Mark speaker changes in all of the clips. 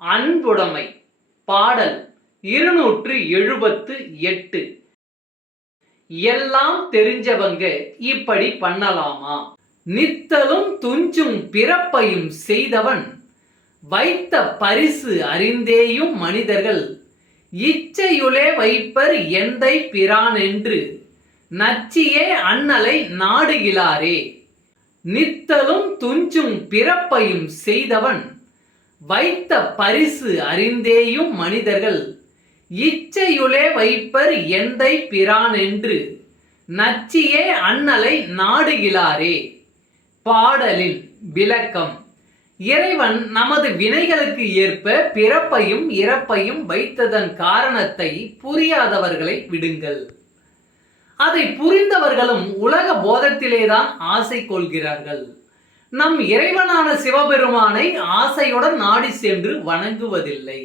Speaker 1: அன்புடைமை. பாடல் இருநூற்று எழுபத்து எட்டு. எல்லாம் தெரிஞ்சவங்க இப்படி பண்ணலாமா? நித்தலும் துஞ்சும் பிறப்பையும் செய்தவன். வைத்த பரிசு அறிந்தேயும் மனிதர்கள். இச்சையுளே வைப்பர் எந்தை பிரான் என்று நச்சியே அண்ணலை நாடுகிலாரே. நித்தலும் துஞ்சும் பிறப்பையும் செய்தவன். வைத்த பரிசு அறிந்தேயும் மனிதர்கள். இச்சையுளே வைப்பர் எந்தை பிரான் என்று நச்சியே அண்ணலை நாடுகிலாரே. பாடலின் விளக்கம். இறைவன் நமது வினைகளுக்கு ஏற்ப பிறப்பையும் இறப்பையும் வைத்ததன் காரணத்தை புரியாதவர்களை விடுங்கள். அதை புரிந்தவர்களும் உலக போதத்திலேதான் ஆசை கொள்கிறார்கள். நம் இறைவனான சிவபெருமானை ஆசையுடன் நாடி சென்று வணங்குவதில்லை.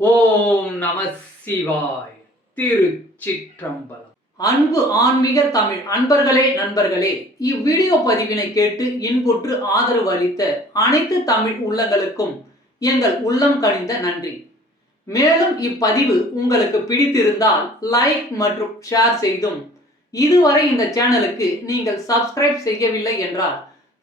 Speaker 1: ஓம் நம சிவாய் திருச்சிற்றம்பலம். அன்பு ஆன்மீக தமிழ் அன்பர்களே நண்பர்களே இவ்வீடியோ பதிவினை கேட்டு இன்புற்று ஆதரவு அளித்த அனைத்து தமிழ் உள்ளங்களுக்கும் எங்கள் உள்ளம் கனிந்த நன்றி. மேலும் இப்பதிவு உங்களுக்கு பிடித்திருந்தால் லைக் மற்றும் ஷேர் செய்தும் இதுவரை இந்த சேனலுக்கு நீங்கள் சப்ஸ்கிரைப் செய்யவில்லை என்றால்